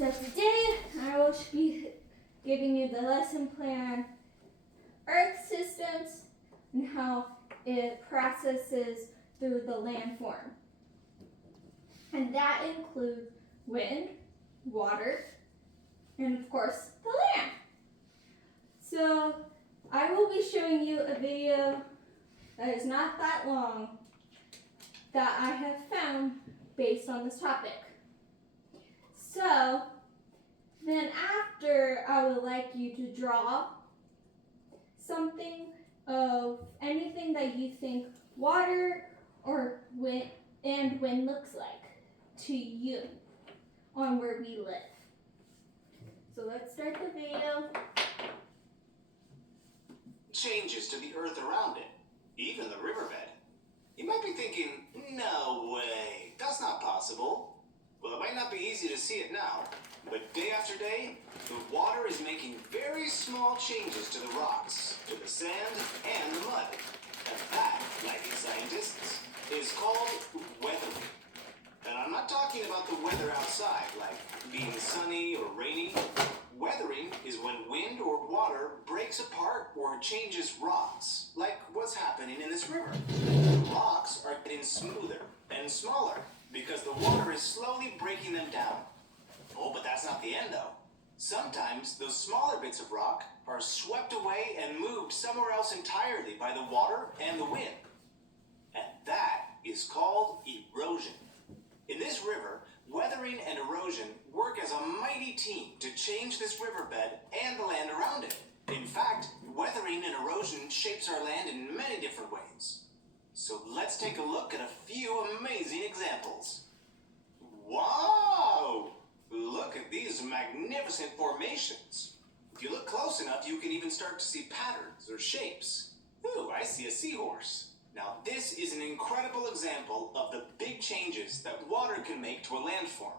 So today I will be giving you the lesson plan, Earth systems, and how it processes through the landform. And that includes wind, water, and of course the land. So I will be showing you a video that is not that long that I have found based on this topic. So then after, I would like you to draw something of anything that you think water or wind looks like to you on where we live. So let's start the video. Changes to the earth around it, even the riverbed. You might be thinking, no way, that's not possible. Well, it might not be easy to see it now, but day after day, the water is making very small changes to the rocks, to the sand, and the mud. And that, like scientists, is called weathering. And I'm not talking about the weather outside, like being sunny or rainy. Weathering is when wind or water breaks apart or changes rocks, like what's happening in this river. The rocks are getting smoother and smaller because the water is slowly breaking them down. Oh, but that's not the end though. Sometimes those smaller bits of rock are swept away and moved somewhere else entirely by the water and the wind. And that is called erosion. In this river, weathering and erosion work as a mighty team to change this riverbed and the land around it. In fact, weathering and erosion shapes our land in many different ways. So let's take a look at a few amazing examples. Wow! Look at these magnificent formations. If you look close enough, you can even start to see patterns or shapes. Ooh, I see a seahorse. Now, this is an incredible example of the big changes that water can make to a landform.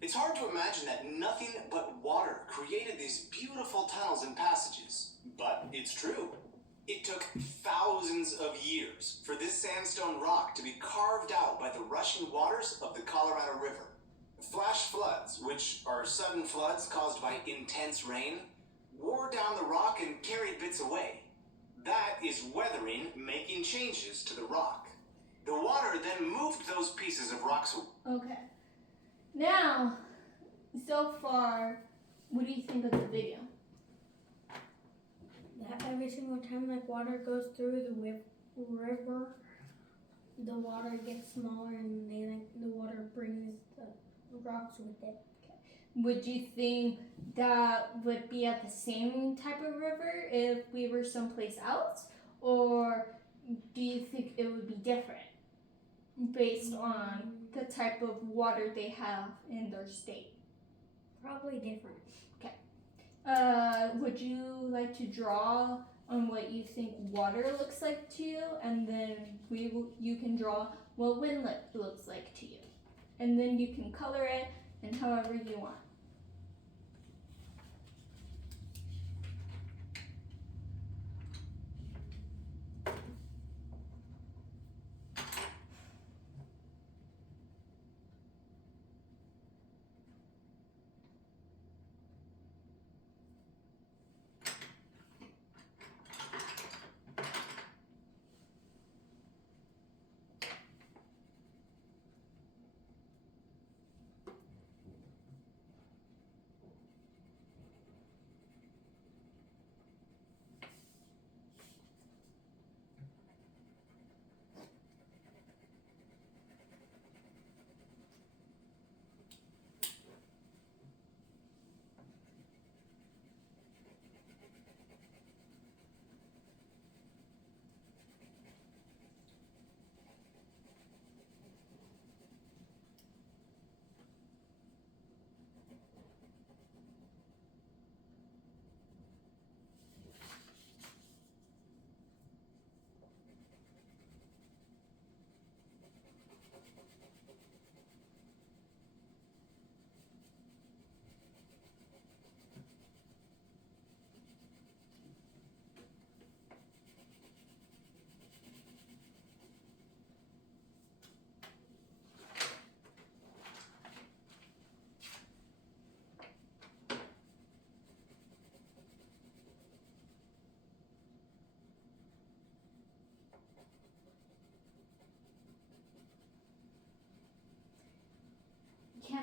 It's hard to imagine that nothing but water created these beautiful tunnels and passages, but it's true. It took thousands of years for this sandstone rock to be carved out by the rushing waters of the Colorado River. Flash floods, which are sudden floods caused by intense rain, wore down the rock and carried bits away. That is weathering making changes to the rock. The water then moved those pieces of rocks away. Okay. Now, so far, what do you think of the video? That every single time like water goes through the river, the water gets smaller and the water brings the rocks with it. Would you think that would be at the same type of river if we were someplace else? Or do you think it would be different based on the type of water they have in their state? Probably different. Would you like to draw on what you think water looks like to you, and then you can draw what wind looks like to you, and then you can color it and however you want.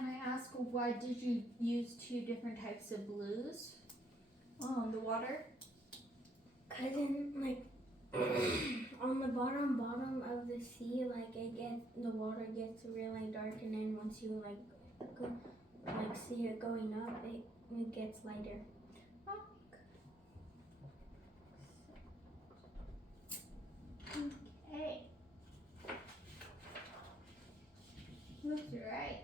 can I ask why did you use 2 different types of blues on the water? Cause in like on the bottom of the sea, like the water gets really dark, and then once you see it going up, it gets lighter. Okay. That's right.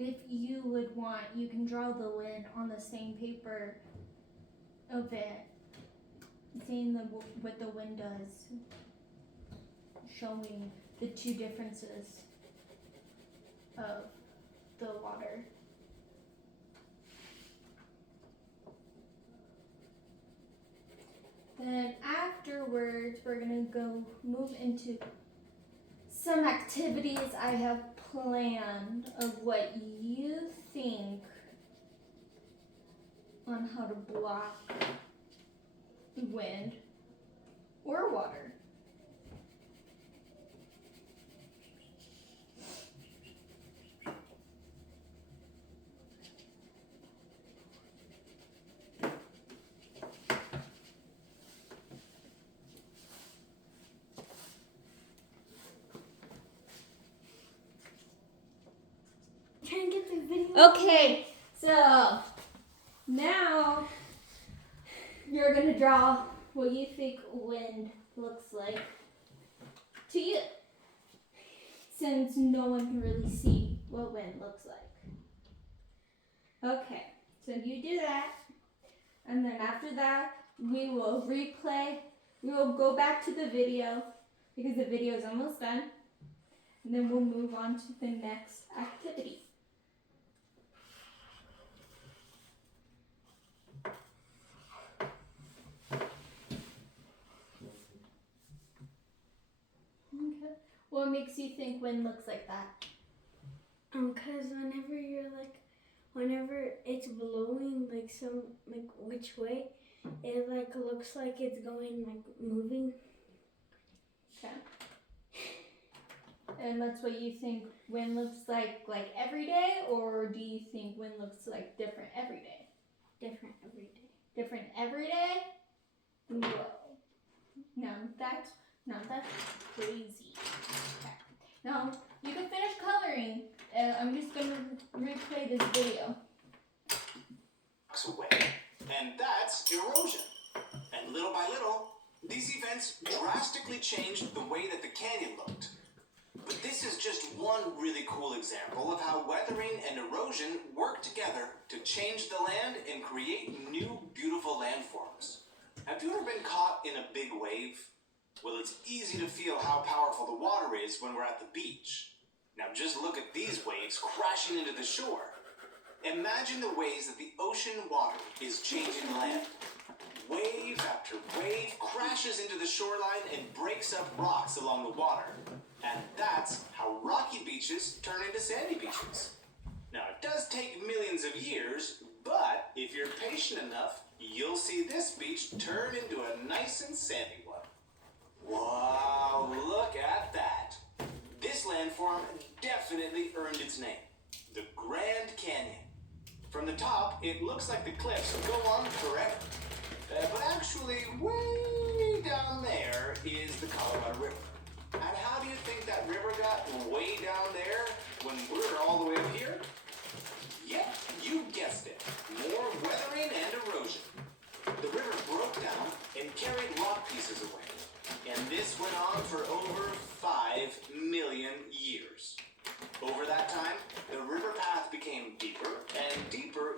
If you would want, you can draw the wind on the same paper of it, seeing what the wind does, showing the 2 differences of the water. Then afterwards, we're gonna go move into some activities I have planned of what you think on how to block wind or water. Can I get the video? Okay, so now you're gonna draw what you think wind looks like to you, since no one can really see what wind looks like. Okay, so you do that, and then after that, we will go back to the video, because the video is almost done, and then we'll move on to the next activity. Okay. What makes you think wind looks like that? Cause whenever it's blowing which way, it looks like it's going moving. Okay. And that's what you think wind looks like every day, or do you think wind looks like different every day? Different every day. Different every day? Whoa. Now that's crazy. Okay. Now you can finish coloring. I'm just gonna replay this video. Away, and that's erosion. And little by little, these events drastically changed the way that the canyon looked. But this is just one really cool example of how weathering and erosion work together to change the land and create new, beautiful landforms. Have you ever been caught in a big wave? Well, it's easy to feel how powerful the water is when we're at the beach. Now just look at these waves crashing into the shore. Imagine the ways that the ocean water is changing the land. Wave after wave crashes into the shoreline and breaks up rocks along the water. And that's how rocky beaches turn into sandy beaches. Now it does take millions of years, but if you're patient enough, you'll see this beach turn into a nice and sandy one. Wow, look at that. This landform definitely earned its name, the Grand Canyon. From the top, it looks like the cliffs go on forever. But actually, way down there is the Colorado River. And how do you think that river got way down there when we're all the way up here? Yeah, you guessed it. More weathering and erosion. The river broke down and carried rock pieces away. And this went on for over 5 million years. Over that time, the river path became deeper and deeper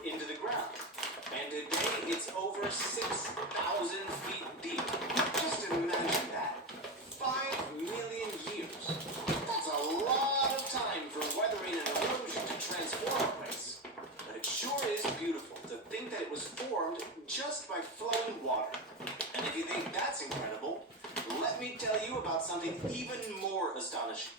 just by flowing water. And if you think that's incredible, let me tell you about something even more astonishing.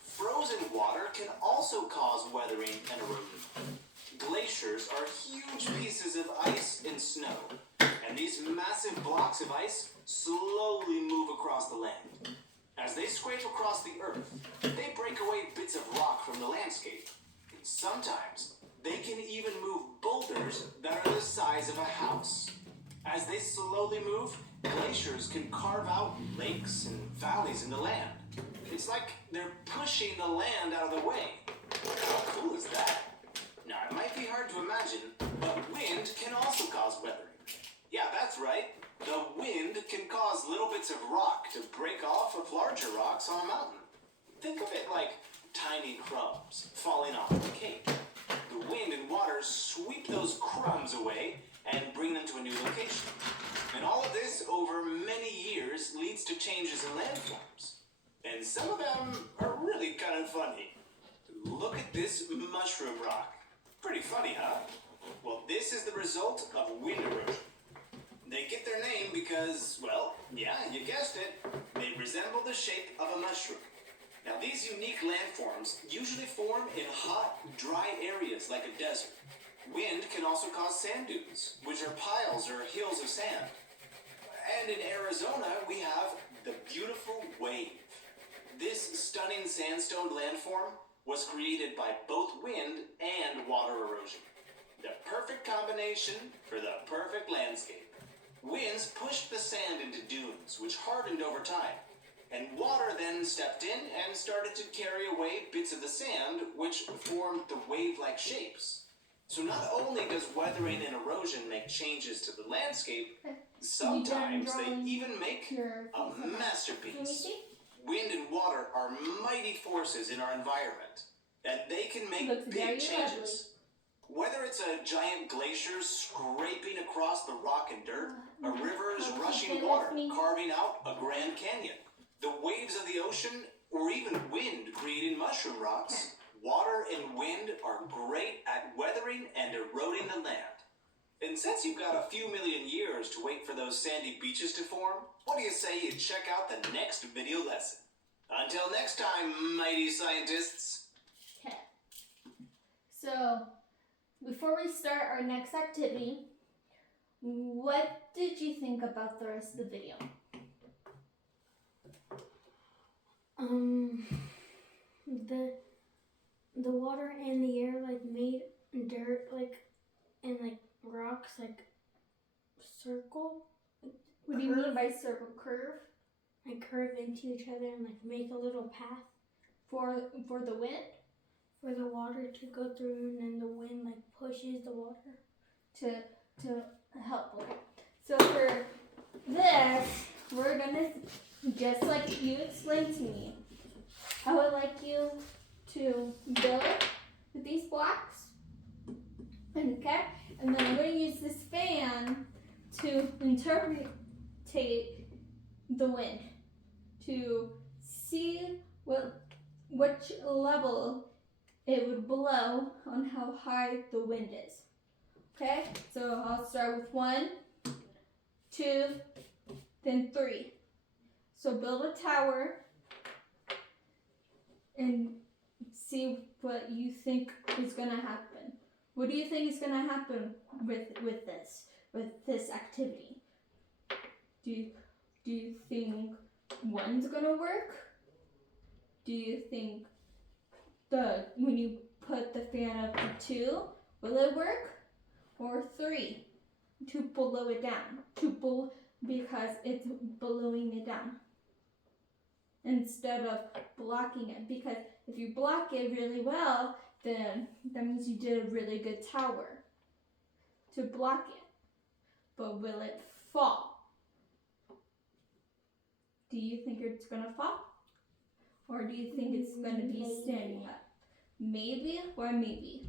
Frozen water can also cause weathering and erosion. Glaciers are huge pieces of ice and snow, and these massive blocks of ice slowly move across the land. As they scrape across the earth, they break away bits of rock from the landscape. And sometimes they can even move boulders that are the size of a house. As they slowly move, glaciers can carve out lakes and valleys in the land. It's like they're pushing the land out of the way. How cool is that? Now, it might be hard to imagine, but wind can also cause weathering. Yeah, that's right. The wind can cause little bits of rock to break off of larger rocks on a mountain. Think of it like tiny crumbs falling off of a cake. The wind and water sweep those crumbs away and bring them to a new location. And all of this over many years leads to changes in landforms. And some of them are really kind of funny. Look at this mushroom rock. Pretty funny, huh? Well, this is the result of wind erosion. They get their name because, well, yeah, you guessed it. They resemble the shape of a mushroom. Now, these unique landforms usually form in hot, dry areas like a desert. Wind can also cause sand dunes, which are piles or hills of sand. And in Arizona, we have the beautiful wave. This stunning sandstone landform was created by both wind and water erosion. The perfect combination for the perfect landscape. Winds pushed the sand into dunes, which hardened over time. And water then stepped in and started to carry away bits of the sand, which formed the wave-like shapes. So not only does weathering and erosion make changes to the landscape, sometimes they even make a masterpiece. Wind and water are mighty forces in our environment, and they can make big changes. Whether it's a giant glacier scraping across the rock and dirt, a river's rushing water carving out a Grand Canyon, the waves of the ocean, or even wind creating mushroom rocks, water and wind are great at weathering and eroding the land. And since you've got a few million years to wait for those sandy beaches to form, what do you say you check out the next video lesson? Until next time, mighty scientists. Okay. So, before we start our next activity, what did you think about the rest of the video? The water and the air like made dirt like and like rocks like circle. What do you mean by circle curve? Like curve into each other and like make a little path For the wind? for the water to go through, and then the wind like pushes the water to help. Okay. So for this, we're gonna, just like you explained to me, I would like you to build with these blocks. Okay? And then I'm gonna use this fan to interpret the wind, to see which level it would blow on how high the wind is. Okay, so I'll start with 1, 2, then 3. So build a tower and see what you think is gonna happen. What do you think is gonna happen with this activity? Do you think 1's gonna work? Do you think when you put the fan up to 2, will it work? Or 3 to blow it down, because it's blowing it down instead of blocking it. Because if you block it really well, then that means you did a really good tower to block it. But will it fall? Do you think it's gonna fall? Or do you think it's gonna be standing up? Maybe or maybe?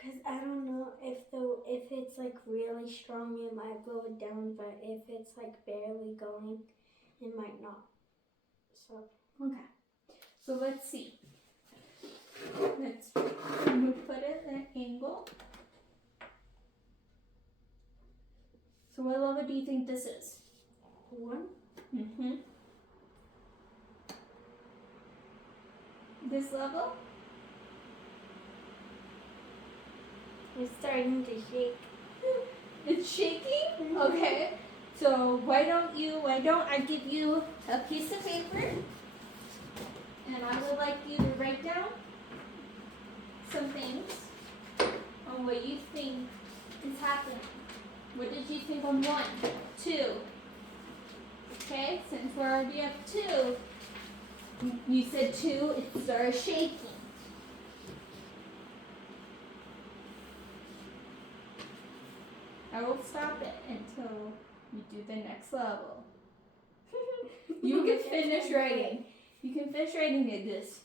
Cause I don't know if it's like really strong, it might blow it down. But if it's like barely going, it might not. So Okay. So let's see. Let's put it at an angle. level do you think this is? 1. Mm-hmm. This level? It's starting to shake. It's shaking? Okay. So why don't I give you a piece of paper and I would like you to write down some things on what you think is happening. What did you think on 1, 2? Okay, since we're already at 2, you said 2, it started shaking. I will stop it until you do the next level. You can finish writing. You can finish writing it this.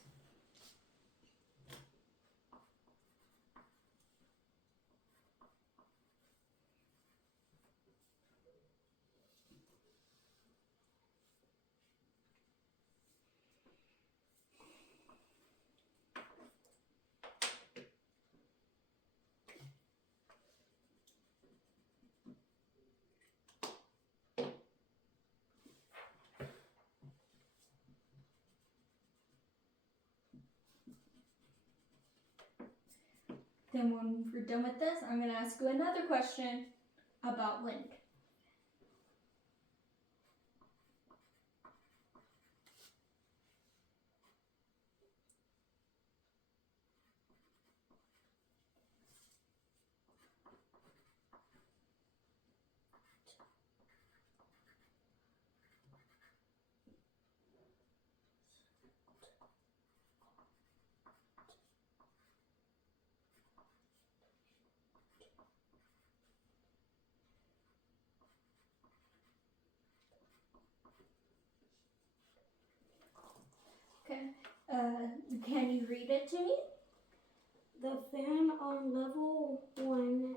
Then when we're done with this, I'm going to ask you another question about wind. Okay. Can you read it to me? The fan on level 1,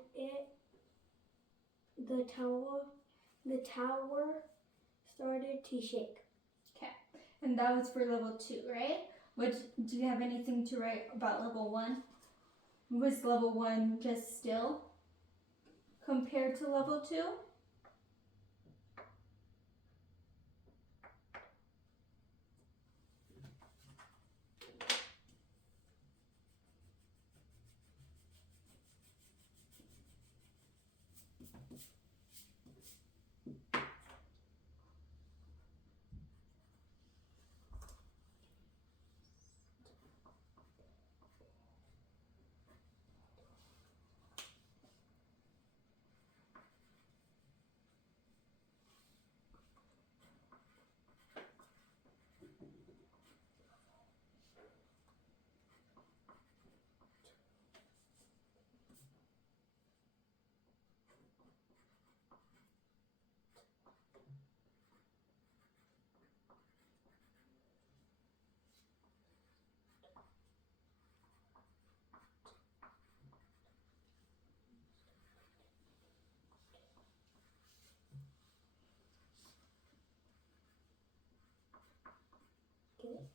the tower started to shake. Okay. And that was for level 2, right? Do you have anything to write about level 1? Was level 1 just still compared to level 2?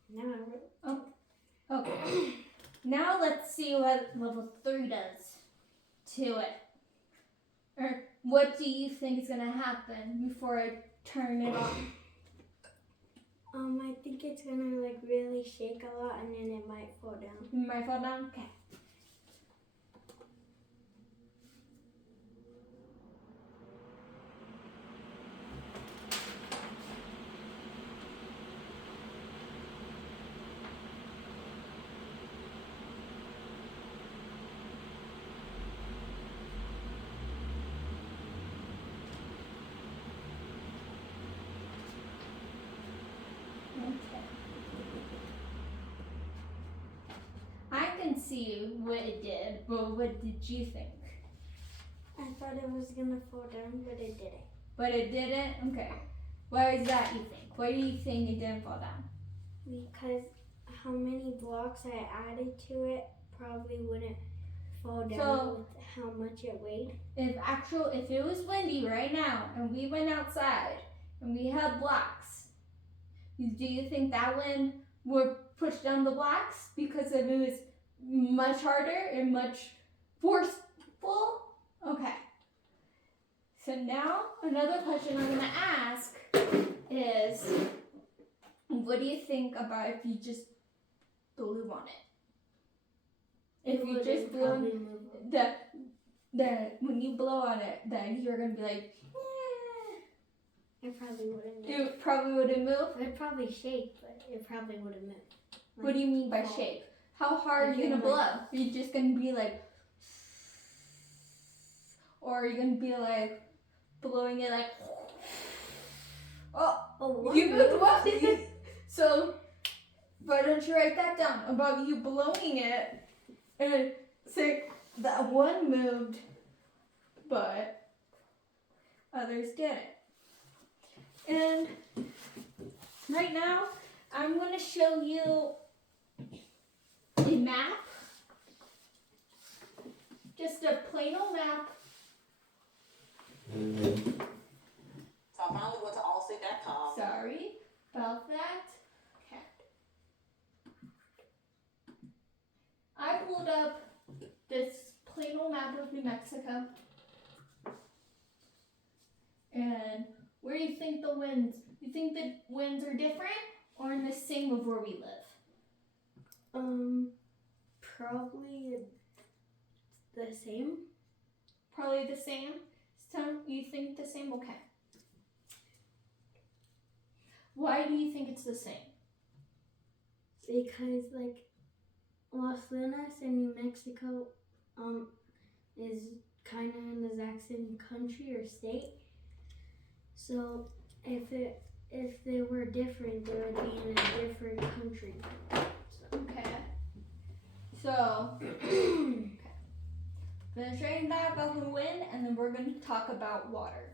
Now I wrote. Okay. Now let's see what level 3 does to it. Or what do you think is going to happen before I turn it on? I think it's gonna like really shake a lot and then it might fall down. It might fall down? Okay. I can see what it did, but what did you think? I thought it was gonna fall down, but it didn't. But it didn't? Okay. Why is that, you think? Why do you think it didn't fall down? Because how many blocks I added to it probably wouldn't fall down So, with how much it weighed. If it was windy right now and we went outside and we had blocks, do you think that wind would push down the blocks because it was much harder and much forceful? Okay. So now another question I'm gonna ask is, what do you think about if you just blew on it? If you just blew on the when you blow on it, then you're gonna be like, It probably wouldn't move. it probably wouldn't move. It'd probably shake, but it probably wouldn't move. What do you mean by fall. shake? How hard are you gonna Like- blow? Are you just gonna be like, or are you gonna be like blowing it like, oh, Oh, you moved what? So, why don't you write that down about you blowing it and say that one moved, but others didn't. And right now, I'm going to show you a map, just a plain old map. So I finally went to allstate.com. Sorry about that. Okay. I pulled up this plain old map of New Mexico. And where do you think the winds? You think the winds are different or in the same of where we live? Probably the same. Probably the same. So you think the same? Okay. Why do you think it's the same? Because like Las Vegas and New Mexico is kind of in the exact same country or state. So if they were different, they would be in a different country. Okay. So, okay. I'm gonna show you that about the wind, and then we're gonna talk about water.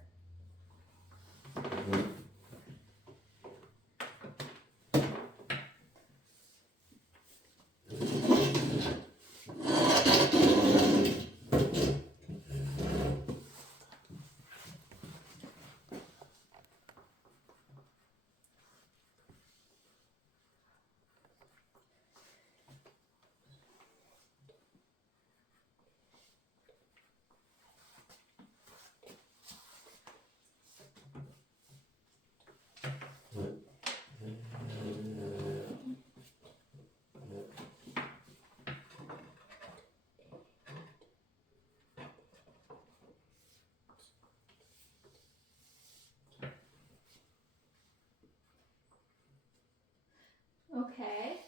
Okay,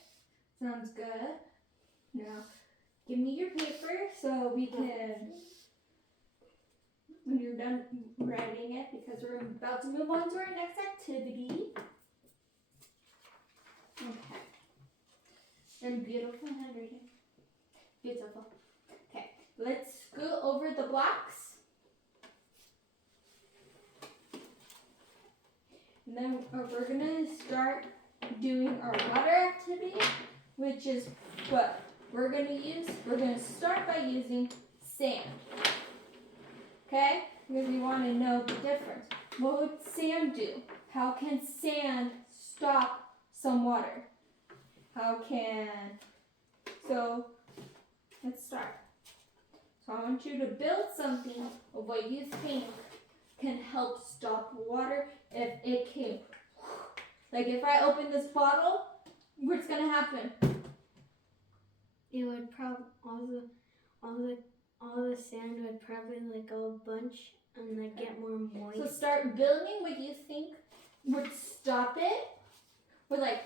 sounds good. Now, give me your paper so we can, when you're done writing it, because we're about to move on to our next activity. Okay. And beautiful handwriting. Beautiful. Okay, let's go over the blocks. And then we're gonna start doing our water activity, which is what we're going to use. We're going to start by using sand. Okay? Because we want to know the difference. What would sand do? How can sand stop some water? So let's start. So I want you to build something of what you think can help stop water if it came. Like if I open this bottle, what's gonna happen? It would probably all the sand would probably like go a bunch and like get more moist. So start building what you think would stop it, or like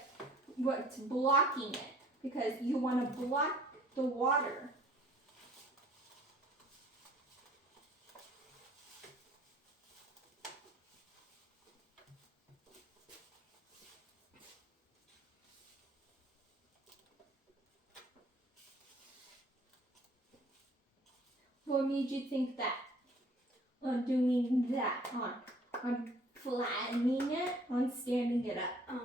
what's blocking it, because you want to block the water. What made you think that? On doing that, on flattening it, on standing it up.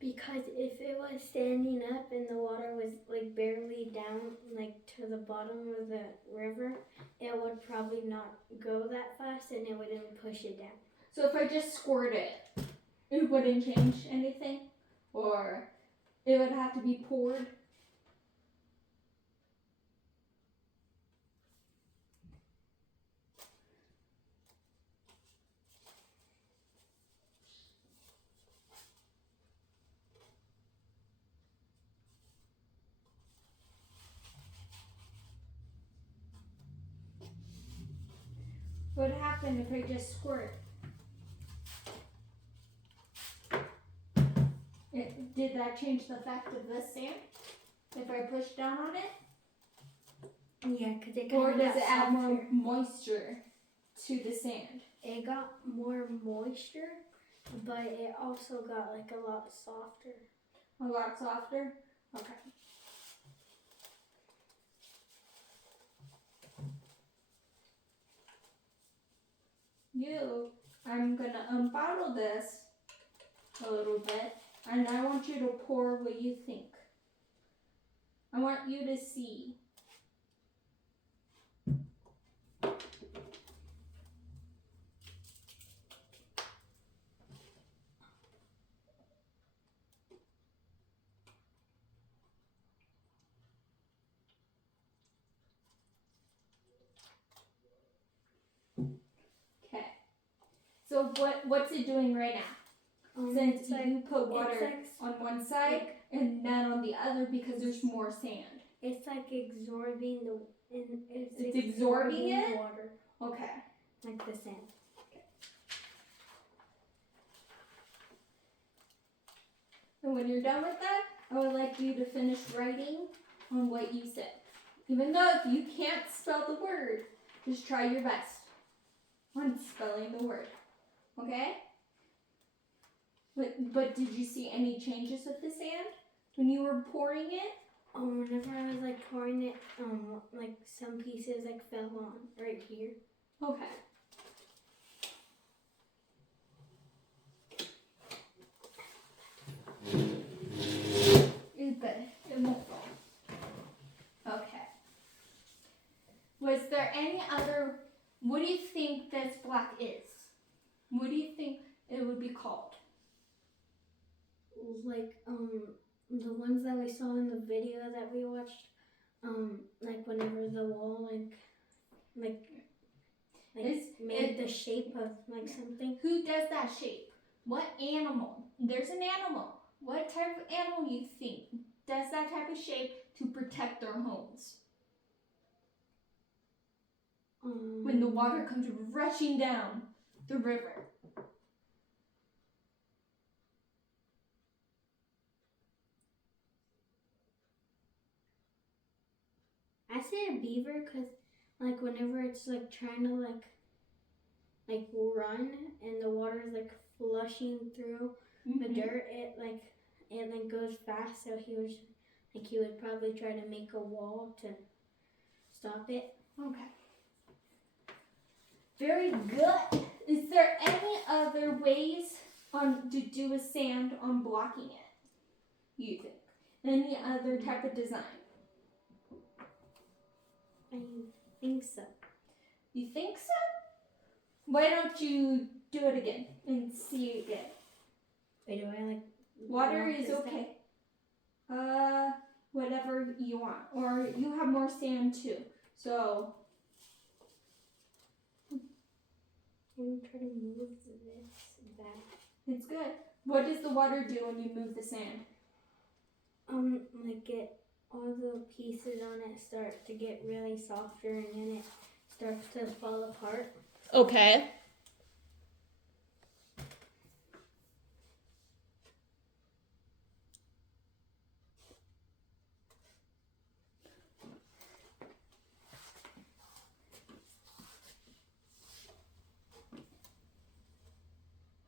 Because if it was standing up and the water was like barely down like to the bottom of the river, it would probably not go that fast and it wouldn't push it down. So if I just squirt it, it wouldn't change anything? Or it would have to be poured? What would happen if I just squirt? Did that change the effect of the sand? If I push down on it? Yeah, because it Or kind of does it add more softer. moisture to the sand? It got more moisture, but it also got like a lot softer. A lot softer? Okay. I'm gonna unbottle this a little bit, and I want you to pour what you think. I want you to see. Okay. So what's it doing right now? Since It's like, you put water it's like, on one side and none on the other because there's more sand. it's like absorbing It's absorbing the it? water, Okay. like the sand. And when you're done with that, I would like you to finish writing on what you said. Even though if you can't spell the word, just try your best on spelling the word. Okay? But did you see any changes with the sand when you were pouring it? Whenever I was like pouring it, like some pieces like fell on right here. Okay. It's good. It won't fall. Okay. Was there any other, what do you think this black is? What do you think it would be called? Like the ones that we saw in the video that we watched, like whenever the wall made the shape of like something. Who does that shape? What animal? There's an animal. What type of animal you think does that type of shape to protect their homes? When the water comes rushing down the river. I say a beaver because like whenever it's like trying to like run and the water is like flushing through the dirt, it goes fast. So he would probably try to make a wall to stop it. Okay. Very good. Is there any other ways to do with sand on blocking it? You think? Any other type of design? I think so. You think so? Why don't you do it again and see it again? Wait, do I like Water walk is this okay. Whatever you want. Or you have more sand too. So I'm trying to move this back. it's good. What does the water do when you move the sand? Like all the pieces on it start to get really softer and then it starts to fall apart. Okay.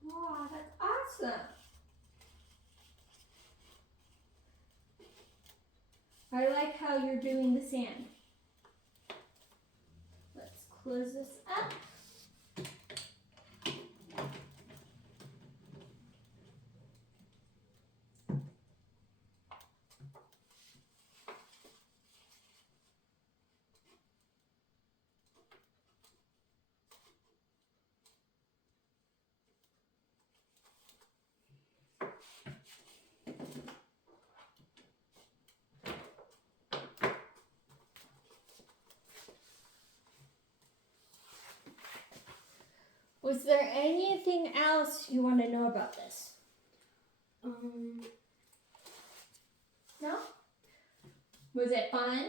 Wow, that's awesome. I like how you're doing the sand. Let's close this up. Was there anything else you want to know about this? No? Was it fun?